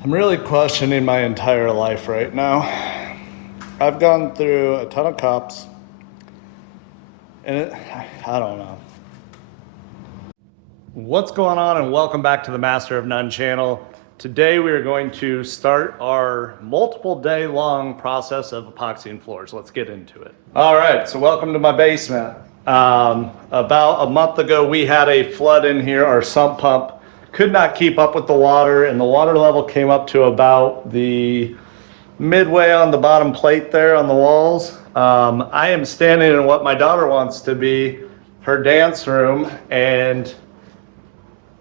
I'm really questioning my entire life right now. I've gone through a ton of cups, and I don't know. What's going on, and welcome back to the Master of None channel. Today we are going to start our multiple day long process of epoxying floors. Let's get into it. All right, so welcome to my basement. About a month ago we had a flood in here. Our sump pump could not keep up with the water, and the water level came up to about the midway on the bottom plate there on the walls. I am standing in what my daughter wants to be her dance room, and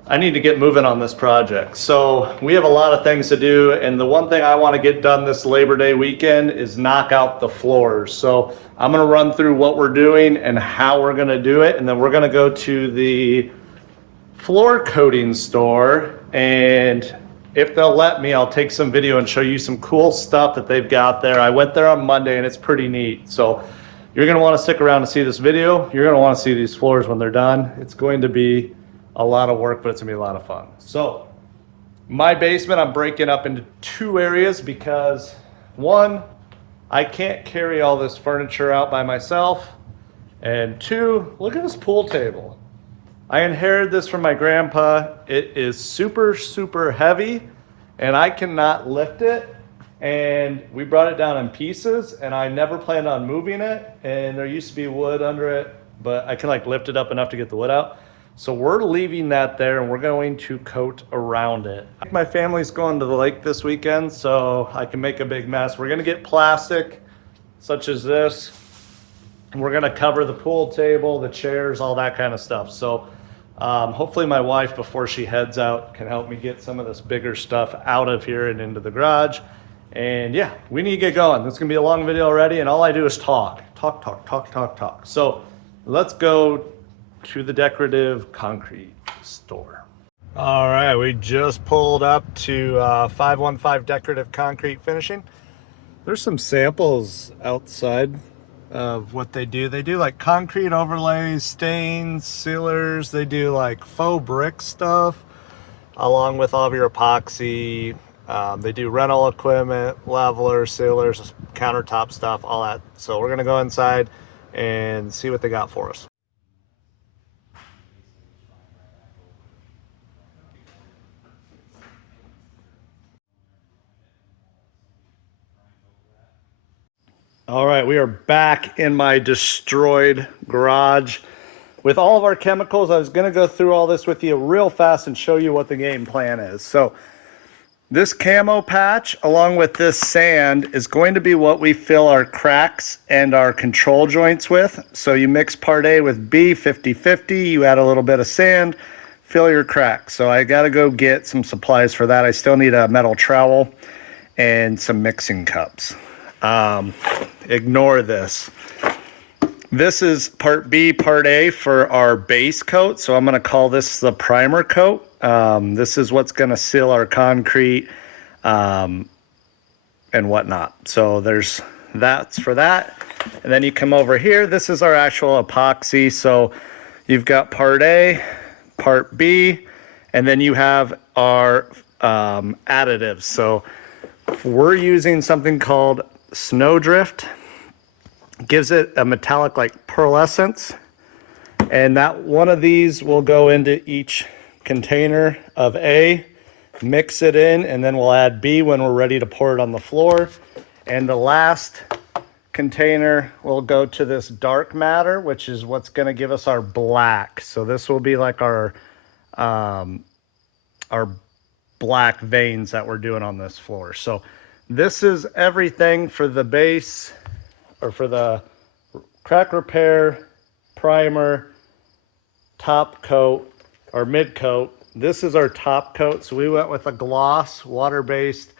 I need to get moving on this project. So we have a lot of things to do, and the one thing I want to get done this Labor Day weekend is knock out the floors. So I'm going to run through what we're doing and how we're going to do it, and then we're going to go to the floor coating store, and if they'll let me, I'll take some video and show you some cool stuff that they've got there. I went there on Monday and it's pretty neat. So you're going to want to stick around to see this video. You're going to want to see these floors when they're done. It's going to be a lot of work, but it's going to be a lot of fun. So my basement, I'm breaking up into two areas because one, I can't carry all this furniture out by myself. And two, look at this pool table. I inherited this from my grandpa. It is super, super heavy, and I cannot lift it. And we brought it down in pieces, and I never planned on moving it. And there used to be wood under it, but I can lift it up enough to get the wood out. So we're leaving that there, and we're going to coat around it. My family's going to the lake this weekend, so I can make a big mess. We're gonna get plastic, such as this. We're gonna cover the pool table, the chairs, all that kind of stuff. So hopefully my wife, before she heads out, can help me get some of this bigger stuff out of here and into the garage. And yeah, we need to get going. This is gonna be a long video already, and all I do is talk. So let's go to the decorative concrete store. All right, we just pulled up to 515 Decorative Concrete Finishing. There's some samples outside of what they do. They do concrete overlays, stains, sealers. They do faux brick stuff along with all of your epoxy. They do rental equipment, levelers, sealers, countertop stuff, all that. So we're gonna go inside and see what they got for us. All right, we are back in my destroyed garage with all of our chemicals. I was gonna go through all this with you real fast and show you what the game plan is. So this camo patch along with this sand is going to be what we fill our cracks and our control joints with. So you mix part A with B 50-50, you add a little bit of sand, fill your cracks. So I gotta go get some supplies for that. I still need a metal trowel and some mixing cups. Ignore this. This is part B, part A for our base coat. So I'm going to call this the primer coat. This is what's going to seal our concrete and whatnot. So that's for that. And then you come over here. This is our actual epoxy. So you've got part A, part B, and then you have our additives. So we're using something called Snowdrift. Gives it a metallic pearlescence, and that one of these will go into each container of A, mix it in, and then we'll add B when we're ready to pour it on the floor. And the last container will go to this dark matter, which is what's going to give us our black. So this will be our black veins that we're doing on this floor. So this is everything for the base, or for the crack repair, primer, top coat, or mid coat. This is our top coat. So we went with a gloss, water-based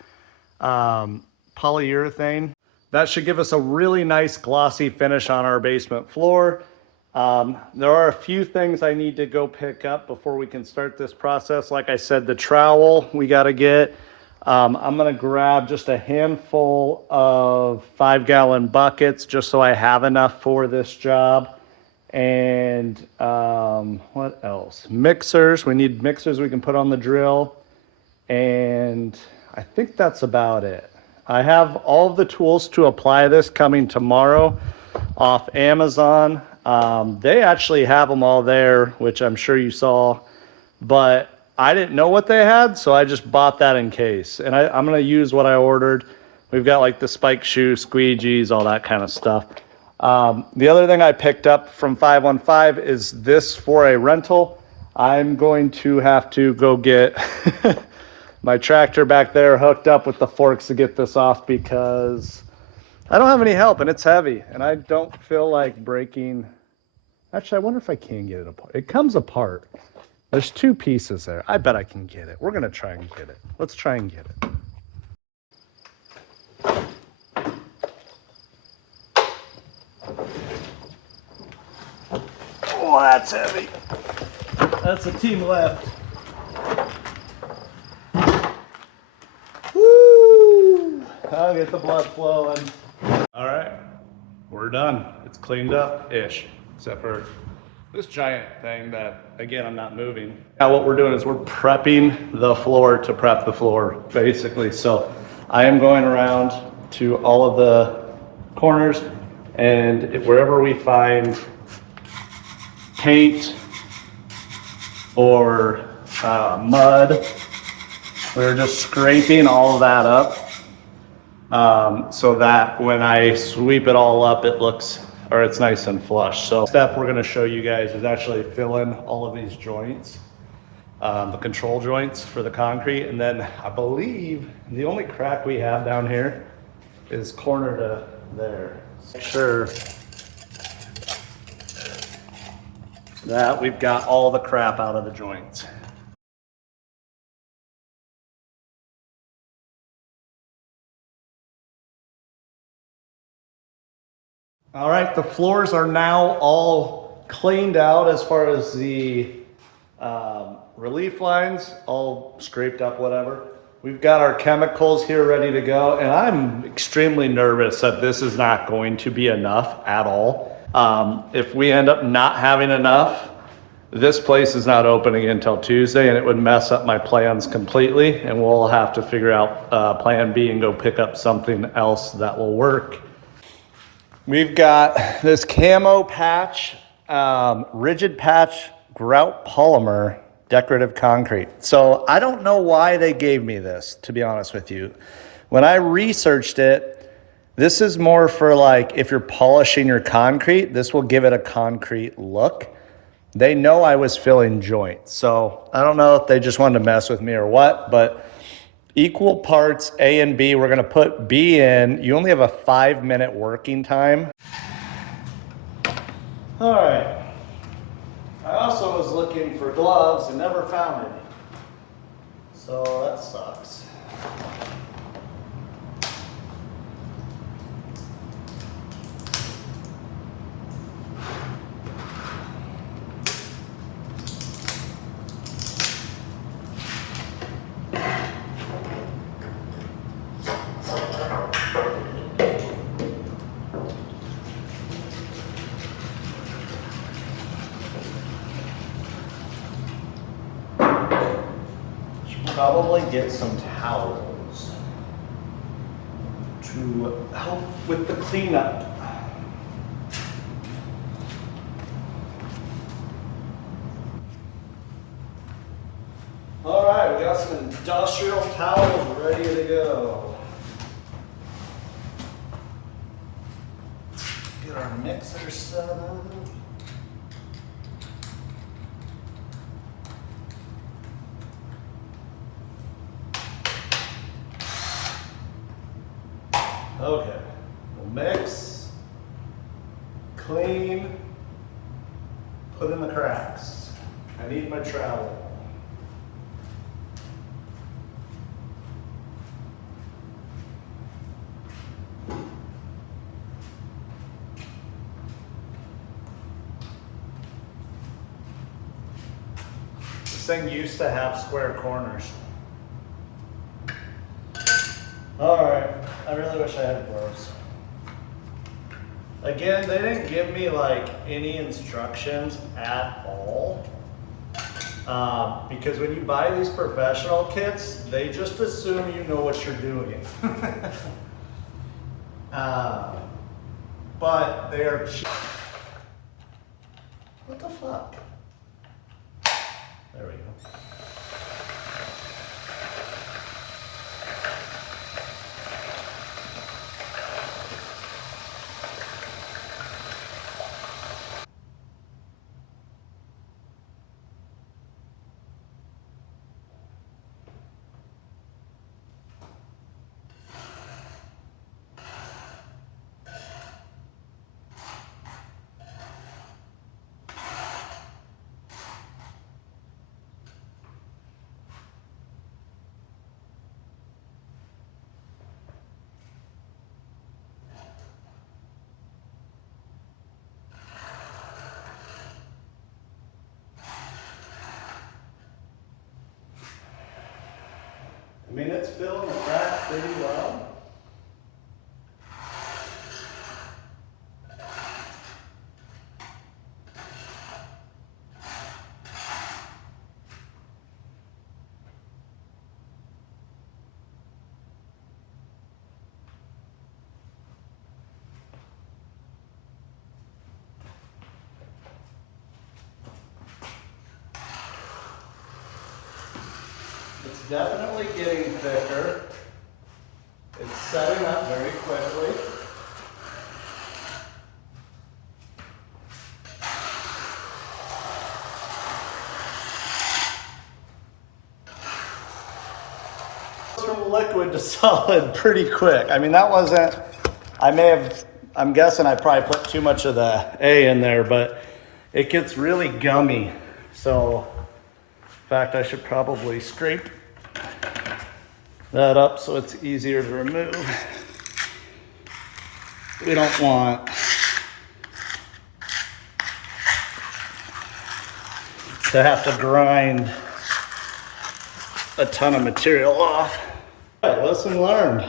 polyurethane. That should give us a really nice glossy finish on our basement floor. There are a few things I need to go pick up before we can start this process. Like I said, the trowel we got to get. I'm going to grab just a handful of 5-gallon buckets just so I have enough for this job. And what else? Mixers. We need mixers we can put on the drill. And I think that's about it. I have all of the tools to apply this coming tomorrow off Amazon. They actually have them all there, which I'm sure you saw, but I didn't know what they had, so I just bought that in case. And I'm gonna use what I ordered. We've got like the spike shoe, squeegees, all that kind of stuff. The other thing I picked up from 515 is this for a rental. I'm going to have to go get my tractor back there hooked up with the forks to get this off because I don't have any help and it's heavy and I don't feel like breaking. Actually, I wonder if I can get it apart. It comes apart. There's two pieces there. I bet I can get it. We're gonna try and get it. Let's try and get it. Oh, that's heavy. That's a team left. Woo! I'll get the blood flowing. All right, we're done. It's cleaned up-ish, except for this giant thing that, again, I'm not moving. Now what we're doing is we're prepping the floor to prep the floor, basically. So I am going around to all of the corners, and wherever we find paint or mud, we're just scraping all of that up so that when I sweep it all up, it looks, or it's nice and flush. So the step we're gonna show you guys is actually fill in all of these joints, the control joints for the concrete. And then I believe the only crack we have down here is corner to there. Make sure that we've got all the crap out of the joints. All right, the floors are now all cleaned out as far as the relief lines, all scraped up, whatever. We've got our chemicals here ready to go, and I'm extremely nervous that this is not going to be enough at all. If we end up not having enough, this place is not opening until Tuesday, and it would mess up my plans completely, and we'll have to figure out plan B and go pick up something else that will work. We've got this camo patch, rigid patch grout polymer decorative concrete. So I don't know why they gave me this, to be honest with you. When I researched it, this is more for like if you're polishing your concrete, this will give it a concrete look. They know I was filling joints. So I don't know if they just wanted to mess with me or what, but equal parts A and B. We're gonna put B in. You only have a 5-minute working time. All right. I also was looking for gloves and never found any. So that sucks. Probably get some towels to help with the cleanup. All right, we got some industrial towels ready to go. Get our mixer set up. Okay, we'll mix, clean, put in the cracks. I need my trowel. This thing used to have square corners. All right, I really wish I had gloves. Again, they didn't give me like any instructions at all. Because when you buy these professional kits, they just assume you know what you're doing. But they are cheap. What the fuck? There we go. I mean, it's filling the crack pretty well. It's definitely getting thicker. It's setting up very quickly. From liquid to solid pretty quick. I mean, that wasn't, I'm guessing I probably put too much of the A in there, but it gets really gummy. So, in fact, I should probably scrape that up so it's easier to remove. We don't want to have to grind a ton of material off. All right, lesson learned.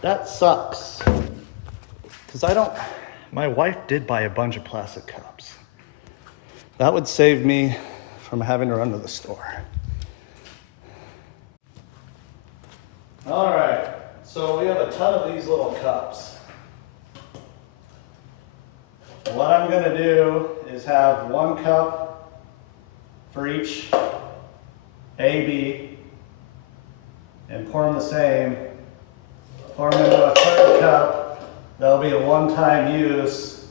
That sucks. Because my wife did buy a bunch of plastic cups. That would save me from having to run to the store. All right, so we have a ton of these little cups. What I'm gonna do is have one cup for each A, B, and pour them the same. Pour them into a third cup. That'll be a one-time use.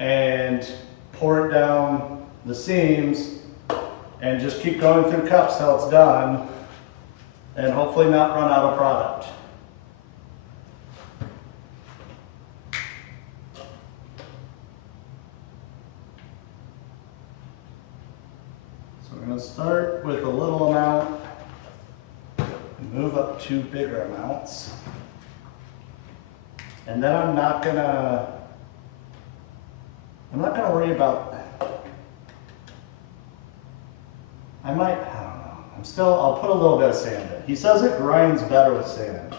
And pour it down the seams and just keep going through cups till it's done. And hopefully not run out of product. So we're going to start with a little amount and move up to bigger amounts. And then I'm not gonna worry about, I don't know. I'll put a little bit of sand in. He says it grinds better with sand.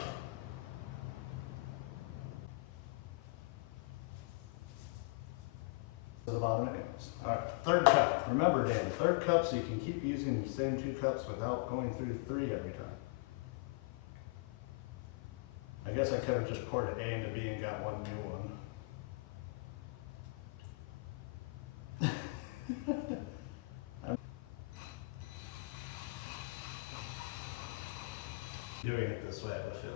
To the bottom anyways. All right, third cup. Remember, Dan, third cup so you can keep using the same 2 cups without going through 3 every time. I guess I could have just poured an A into B and got one new one. Doing it this way, I have a feeling.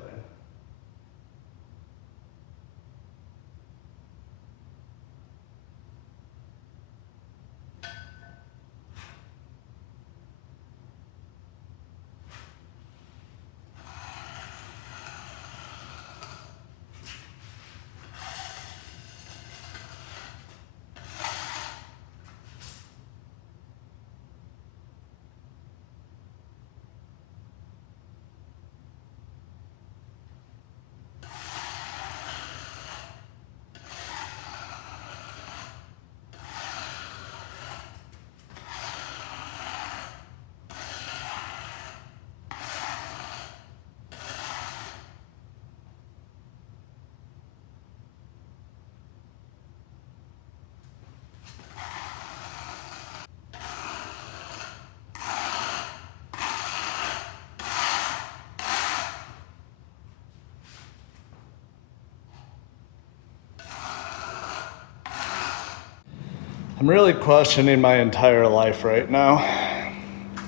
I'm really questioning my entire life right now.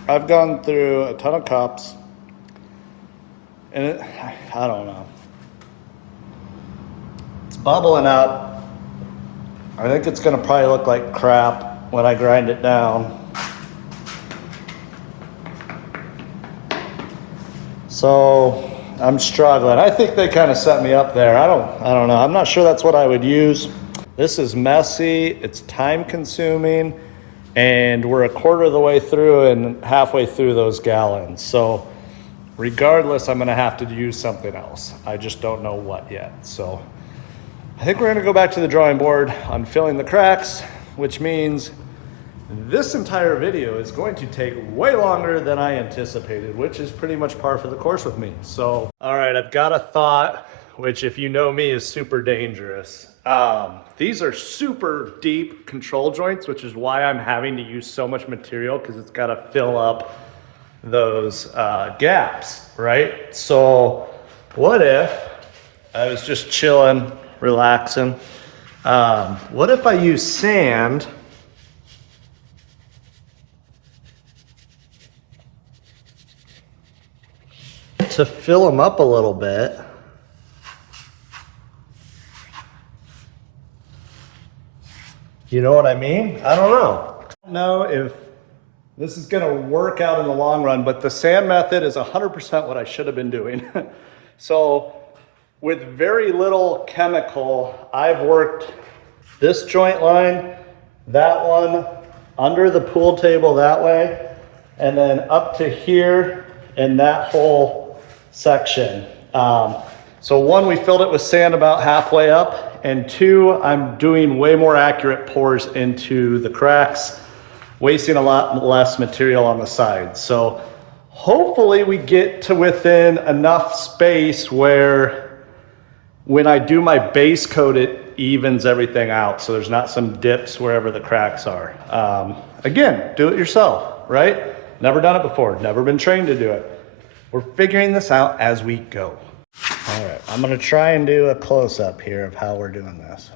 I've gone through a ton of cups, and I don't know. It's bubbling up. I think it's gonna probably look like crap when I grind it down. So I'm struggling. I think they kind of set me up there. I don't know. I'm not sure that's what I would use. This is messy, it's time consuming, and we're a quarter of the way through and halfway through those gallons. So regardless, I'm gonna have to use something else. I just don't know what yet. So I think we're gonna go back to the drawing board on filling the cracks, which means this entire video is going to take way longer than I anticipated, which is pretty much par for the course with me. So, all right, I've got a thought, which if you know me is super dangerous. These are super deep control joints, which is why I'm having to use so much material, because it's got to fill up those gaps, right? So what if I was just chilling, relaxing? What if I use sand to fill them up a little bit? You know what I mean? I don't know. I don't know if this is gonna work out in the long run, but the sand method is 100% what I should have been doing. So with very little chemical, I've worked this joint line, that one, under the pool table that way, and then up to here in that whole section. So one, we filled it with sand about halfway up, and two, I'm doing way more accurate pours into the cracks, wasting a lot less material on the sides. So hopefully we get to within enough space where when I do my base coat, it evens everything out, so there's not some dips wherever the cracks are. Again, do it yourself, right? Never done it before, never been trained to do it. We're figuring this out as we go. All right, I'm gonna try and do a close-up here of how we're doing this.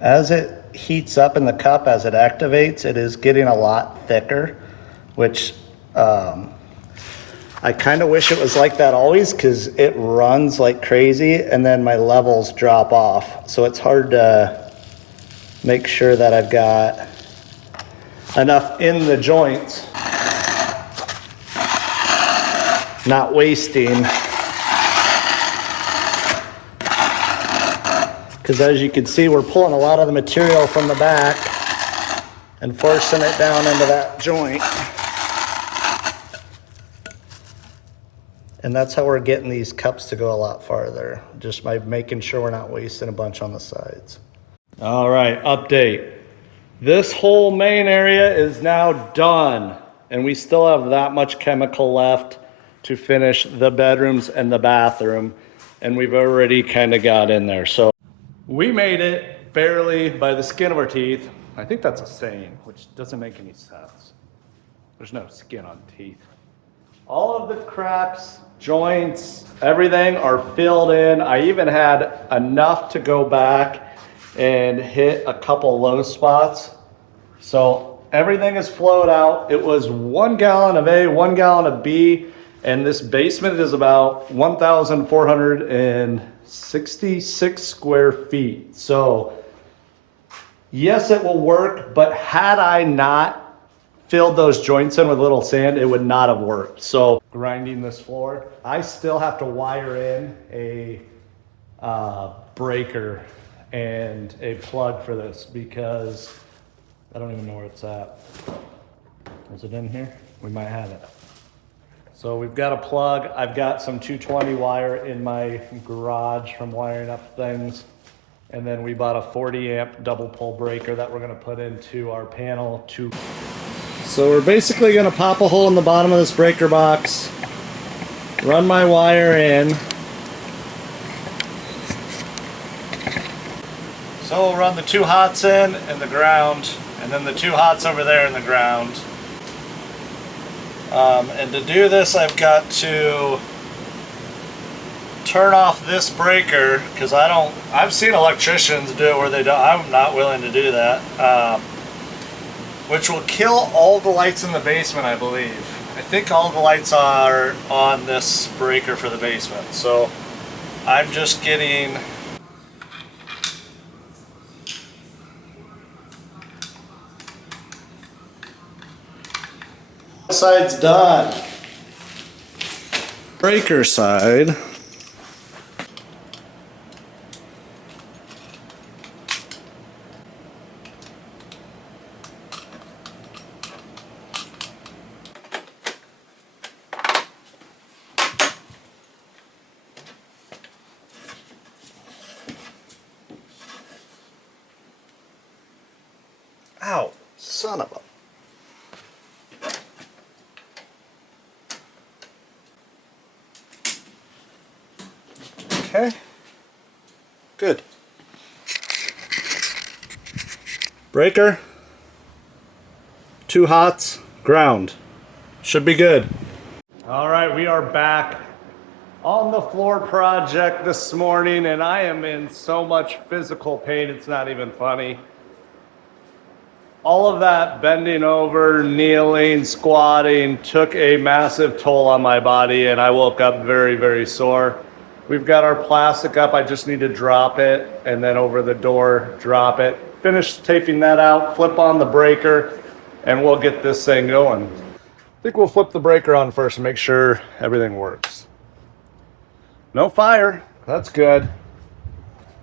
As it heats up in the cup, as it activates, it is getting a lot thicker, which I kind of wish it was like that always, because it runs like crazy and then my levels drop off. So it's hard to make sure that I've got enough in the joints, not wasting. Because as you can see, we're pulling a lot of the material from the back and forcing it down into that joint. And that's how we're getting these cups to go a lot farther, just by making sure we're not wasting a bunch on the sides. All right, update. This whole main area is now done, and we still have that much chemical left to finish the bedrooms and the bathroom, and we've already kind of got in there. So we made it barely by the skin of our teeth. I think that's a saying, which doesn't make any sense. There's no skin on teeth. All of the cracks, joints, everything are filled in. I even had enough to go back and hit a couple low spots. So everything is flowed out. It was 1 gallon of A, 1 gallon of B, and this basement is about 1,466 square feet. So yes, it will work, but had I not filled those joints in with a little sand, it would not have worked. So grinding this floor, I still have to wire in a breaker and a plug for this, because I don't even know where it's at. Is it in here? We might have it. So we've got a plug. I've got some 220 wire in my garage from wiring up things. And then we bought a 40 amp double pole breaker that we're gonna put into our panel to. So we're basically gonna pop a hole in the bottom of this breaker box, run my wire in. So we'll run the 2 hots in the ground, and then the 2 hots over there in the ground. And to do this, I've got to turn off this breaker, because I've seen electricians do it where they don't. I'm not willing to do that, which will kill all the lights in the basement, I believe. I think all the lights are on this breaker for the basement, so I'm just getting this side's done. Breaker side. Ow, son of a. Okay, good. Breaker, 2 hots, ground. Should be good. All right, we are back on the floor project this morning, and I am in so much physical pain, it's not even funny. All of that bending over, kneeling, squatting took a massive toll on my body, and I woke up very, very sore. We've got our plastic up. I just need to drop it, and then over the door, drop it. Finish taping that out, flip on the breaker, and we'll get this thing going. I think we'll flip the breaker on first and make sure everything works. No fire. That's good.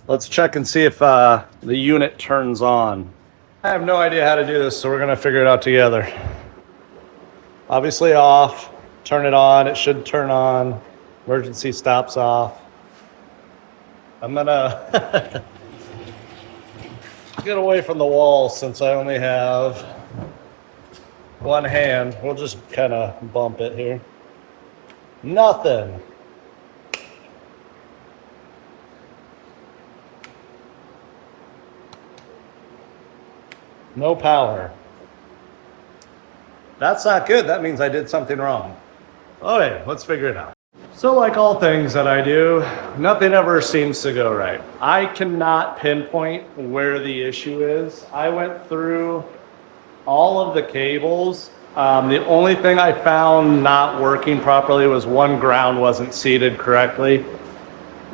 Let's check and see if the unit turns on. I have no idea how to do this, so we're going to figure it out together. Obviously off. Turn it on. It should turn on. Emergency stops off. I'm going to get away from the wall since I only have one hand. We'll just kind of bump it here. Nothing. No power. That's not good. That means I did something wrong. Okay, let's figure it out. So like all things that I do, nothing ever seems to go right. I cannot pinpoint where the issue is. I went through all of the cables. The only thing I found not working properly was one ground wasn't seated correctly.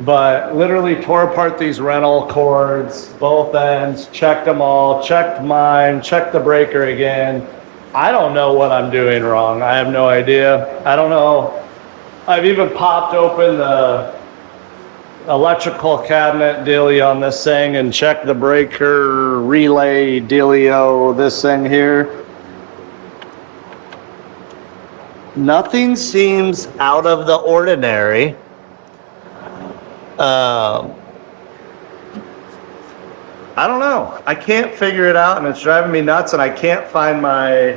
But literally tore apart these rental cords, both ends, checked them all, checked mine, checked the breaker again. I don't know what I'm doing wrong. I have no idea. I don't know. I've even popped open the electrical cabinet dealie on this thing and checked the breaker relay dealio, this thing here. Nothing seems out of the ordinary. I don't know. I can't figure it out, and it's driving me nuts, and I can't find my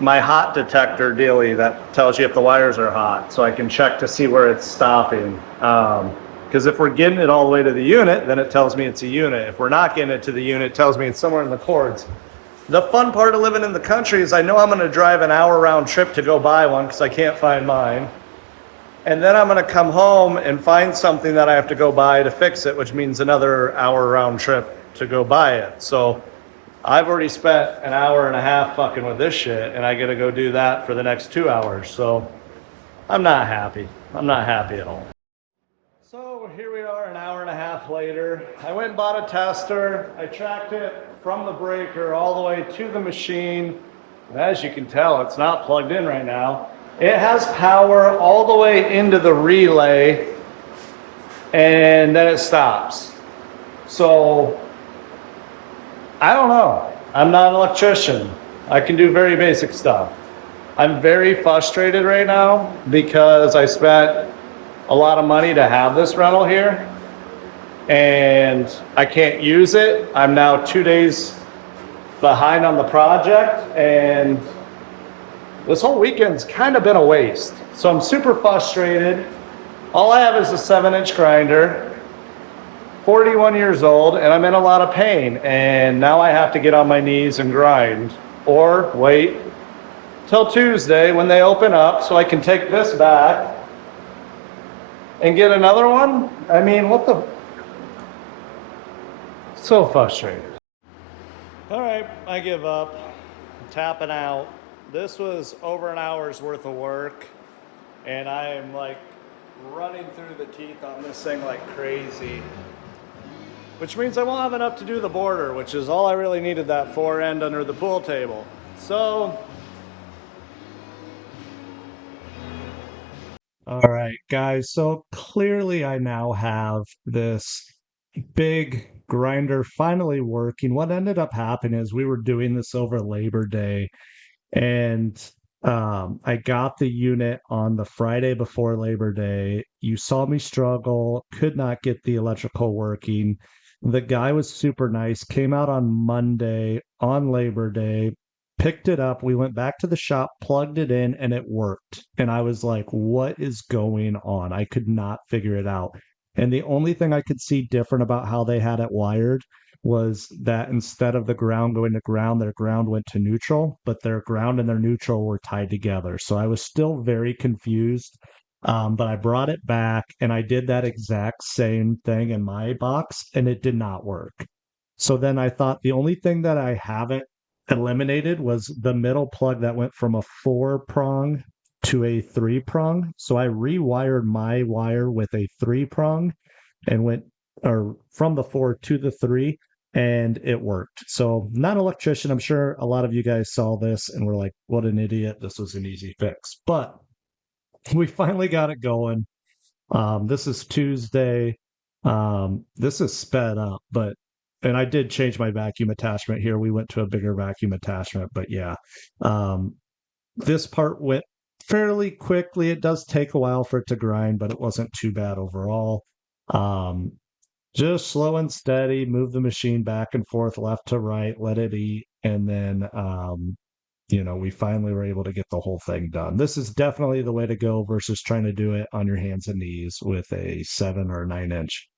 my hot detector dealie that tells you if the wires are hot, so I can check to see where it's stopping. Because if we're getting it all the way to the unit, then it tells me it's a unit. If we're not getting it to the unit, it tells me it's somewhere in the cords. The fun part of living in the country is I know I'm going to drive an hour round trip to go buy one because I can't find mine. And then I'm going to come home and find something that I have to go buy to fix it, which means another hour round trip to go buy it. So I've already spent an hour and a half fucking with this shit, and I got to go do that for the next 2 hours. So I'm not happy. I'm not happy at all. So here we are an hour and a half later. I went and bought a tester. I tracked it from the breaker all the way to the machine. And as you can tell, it's not plugged in right now. It has power all the way into the relay, and then it stops. So, I don't know. I'm not an electrician. I can do very basic stuff. I'm very frustrated right now because I spent a lot of money to have this rental here, and I can't use it. I'm now 2 days behind on the project, and this whole weekend's kind of been a waste. So I'm super frustrated. All I have is a 7-inch grinder, 41 years old and I'm in a lot of pain, and now I have to get on my knees and grind, or wait till Tuesday when they open up so I can take this back and get another one. I mean, what the? So frustrated. All right, I give up. I'm tapping out. This was over an hour's worth of work, and I am like running through the teeth on this thing like crazy, which means I won't have enough to do the border, which is all I really needed that fore end under the pool table. So, all right, guys, so clearly I now have this big grinder finally working. What ended up happening is we were doing this over Labor Day, and I got the unit on the Friday before Labor Day. You saw me struggle, could not get the electrical working. The guy was super nice, came out on Monday on Labor Day, picked it up. We went back to the shop, plugged it in, and it worked. And I was like, what is going on? I could not figure it out. And the only thing I could see different about how they had it wired was that instead of the ground going to ground, their ground went to neutral, but their ground and their neutral were tied together. So I was still very confused. But I brought it back and I did that exact same thing in my box, and it did not work. So then I thought the only thing that I haven't eliminated was the middle plug that went from a 4-prong to a 3-prong. So I rewired my wire with a 3-prong and went or from the 4 to the 3, and it worked. So, not an electrician. I'm sure a lot of you guys saw this and were like, what an idiot. This was an easy fix. But we finally got it going. This is Tuesday. This is sped up, but and I did change my vacuum attachment here. We went to a bigger vacuum attachment, but yeah. This part went fairly quickly. It does take a while for it to grind, but it wasn't too bad overall. Just slow and steady, move the machine back and forth, left to right, let it eat, and then we finally were able to get the whole thing done. This is definitely the way to go versus trying to do it on your hands and knees with a 7 or 9-inch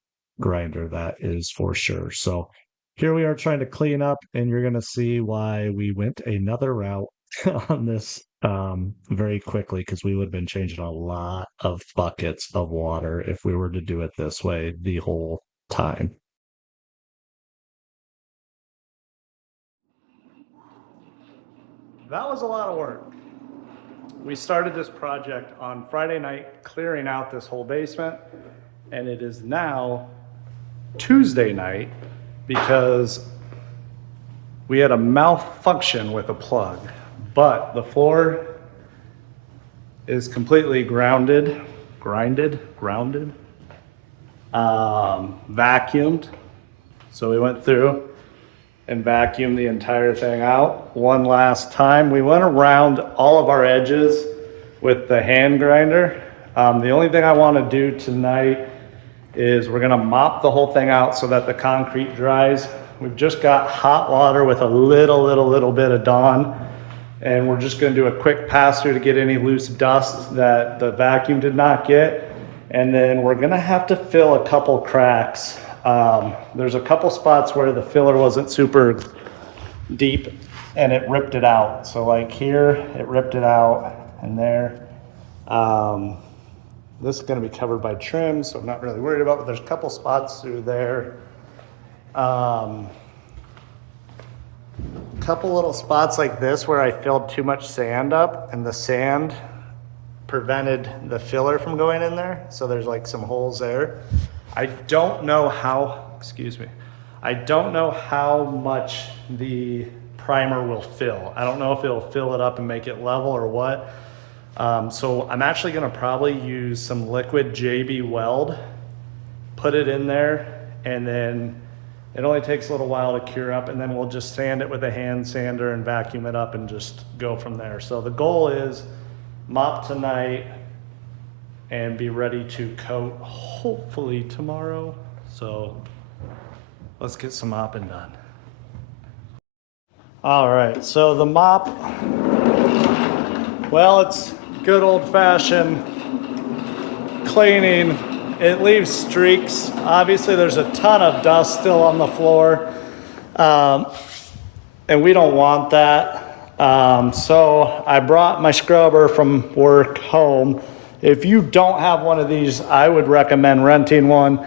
grinder. That is for sure. So here we are trying to clean up, and you're going to see why we went another route on this very quickly, because we would have been changing a lot of buckets of water if we were to do it this way the whole time. That was a lot of work. We started this project on Friday night, clearing out this whole basement, and it is now Tuesday night because we had a malfunction with a plug, but the floor is completely grinded, vacuumed. So we went through and vacuumed the entire thing out one last time. We went around all of our edges with the hand grinder. The only thing I want to do tonight is we're gonna mop the whole thing out so that the concrete dries. We've just got hot water with a little bit of Dawn, and we're just gonna do a quick pass through to get any loose dust that the vacuum did not get. And then we're gonna have to fill a couple cracks. There's a couple spots where the filler wasn't super deep and it ripped it out. So like here, it ripped it out, and there. This is gonna be covered by trim, so I'm not really worried about it, but there's a couple spots through there. Couple little spots like this where I filled too much sand up, and the sand prevented the filler from going in there. So there's like some holes there. I don't know how much the primer will fill. I don't know if it'll fill it up and make it level or what. So I'm actually gonna probably use some liquid JB Weld, put it in there, and then it only takes a little while to cure up, and then we'll just sand it with a hand sander and vacuum it up and just go from there. So the goal is mop tonight and be ready to coat hopefully tomorrow. So let's get some mopping done. All right, so the mop, well, it's good old-fashioned cleaning it leaves streaks. Obviously there's a ton of dust still on the floor, and we don't want that. So I brought my scrubber from work home. If you don't have one of these, I would recommend renting one.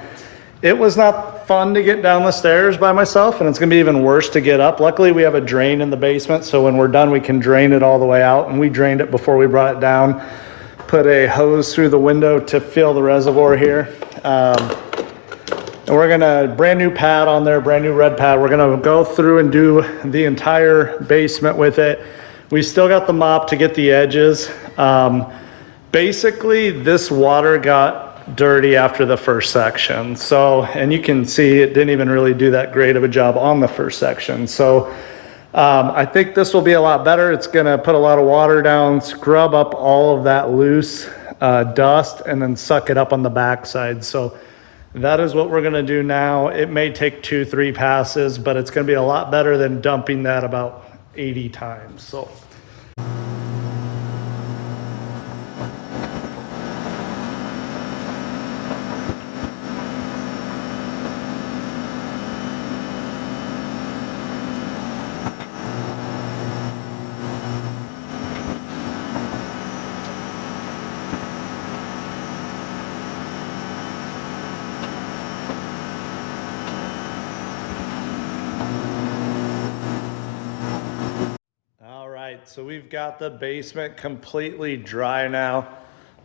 It was not fun to get down the stairs by myself, and it's gonna be even worse to get up. Luckily we have a drain in the basement, so when we're done we can drain it all the way out, and we drained it before we brought it down. Put a hose through the window to fill the reservoir here. And we're gonna, brand new pad on there, brand new red pad. We're gonna go through and do the entire basement with it. We still got the mop to get the edges. Basically this water got dirty after the first section. So, and you can see it didn't even really do that great of a job on the first section. So I think this will be a lot better. It's gonna put a lot of water down, scrub up all of that loose dust, and then suck it up on the backside. So that is what we're gonna do now. It may take 2-3 passes, but it's gonna be a lot better than dumping that about 80 times. So. So we've got the basement completely dry now.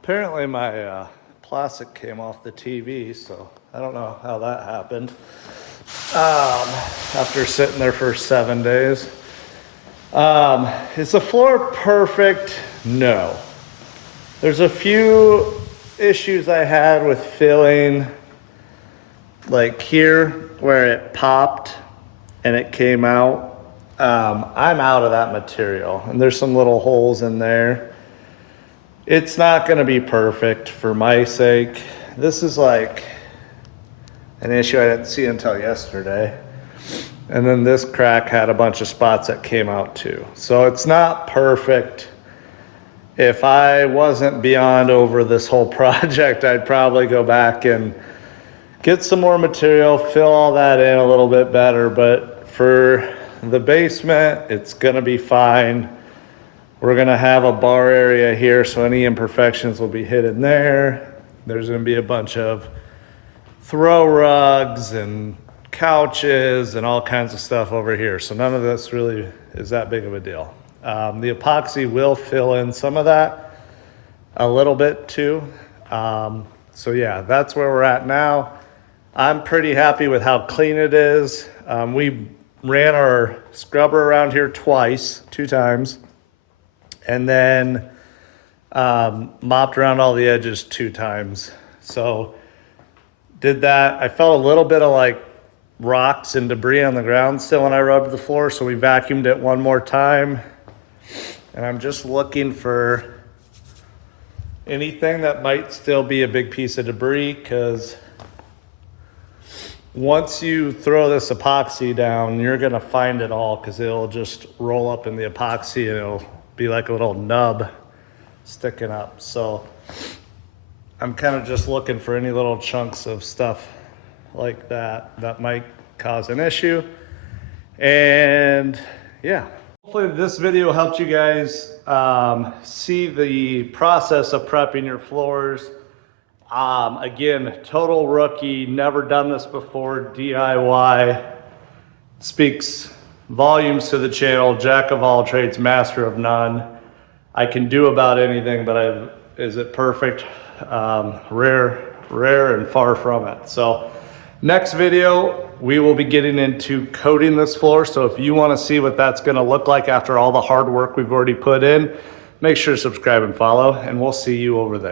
Apparently my plastic came off the TV, so I don't know how that happened. After sitting there for 7 days. Is the floor perfect? No. There's a few issues I had with filling, like here where it popped and it came out. I'm out of that material, and there's some little holes in there. It's not going to be perfect for my sake. This is like an issue I didn't see until yesterday. And then this crack had a bunch of spots that came out too. So it's not perfect. If I wasn't beyond over this whole project, I'd probably go back and get some more material, fill all that in a little bit better. But for the basement, it's gonna be fine. We're gonna have a bar area here, so any imperfections will be hidden there. There's gonna be a bunch of throw rugs and couches and all kinds of stuff over here. So none of this really is that big of a deal. The epoxy will fill in some of that a little bit too. So yeah, that's where we're at now. I'm pretty happy with how clean it is. We ran our scrubber around here two times, and then mopped around all the edges 2 times. So did that. I felt a little bit of like rocks and debris on the ground still when I rubbed the floor, so we vacuumed it one more time. And I'm just looking for anything that might still be a big piece of debris, because once you throw this epoxy down, you're gonna find it all, because it'll just roll up in the epoxy and it'll be like a little nub sticking up. So I'm kind of just looking for any little chunks of stuff like that that might cause an issue. And yeah, hopefully this video helped you guys see the process of prepping your floors. Again, total rookie, never done this before, DIY, speaks volumes to the channel, jack of all trades, master of none. I can do about anything, but is it perfect? Rare and far from it. So next video, we will be getting into coating this floor. So if you want to see what that's going to look like after all the hard work we've already put in, make sure to subscribe and follow, and we'll see you over there.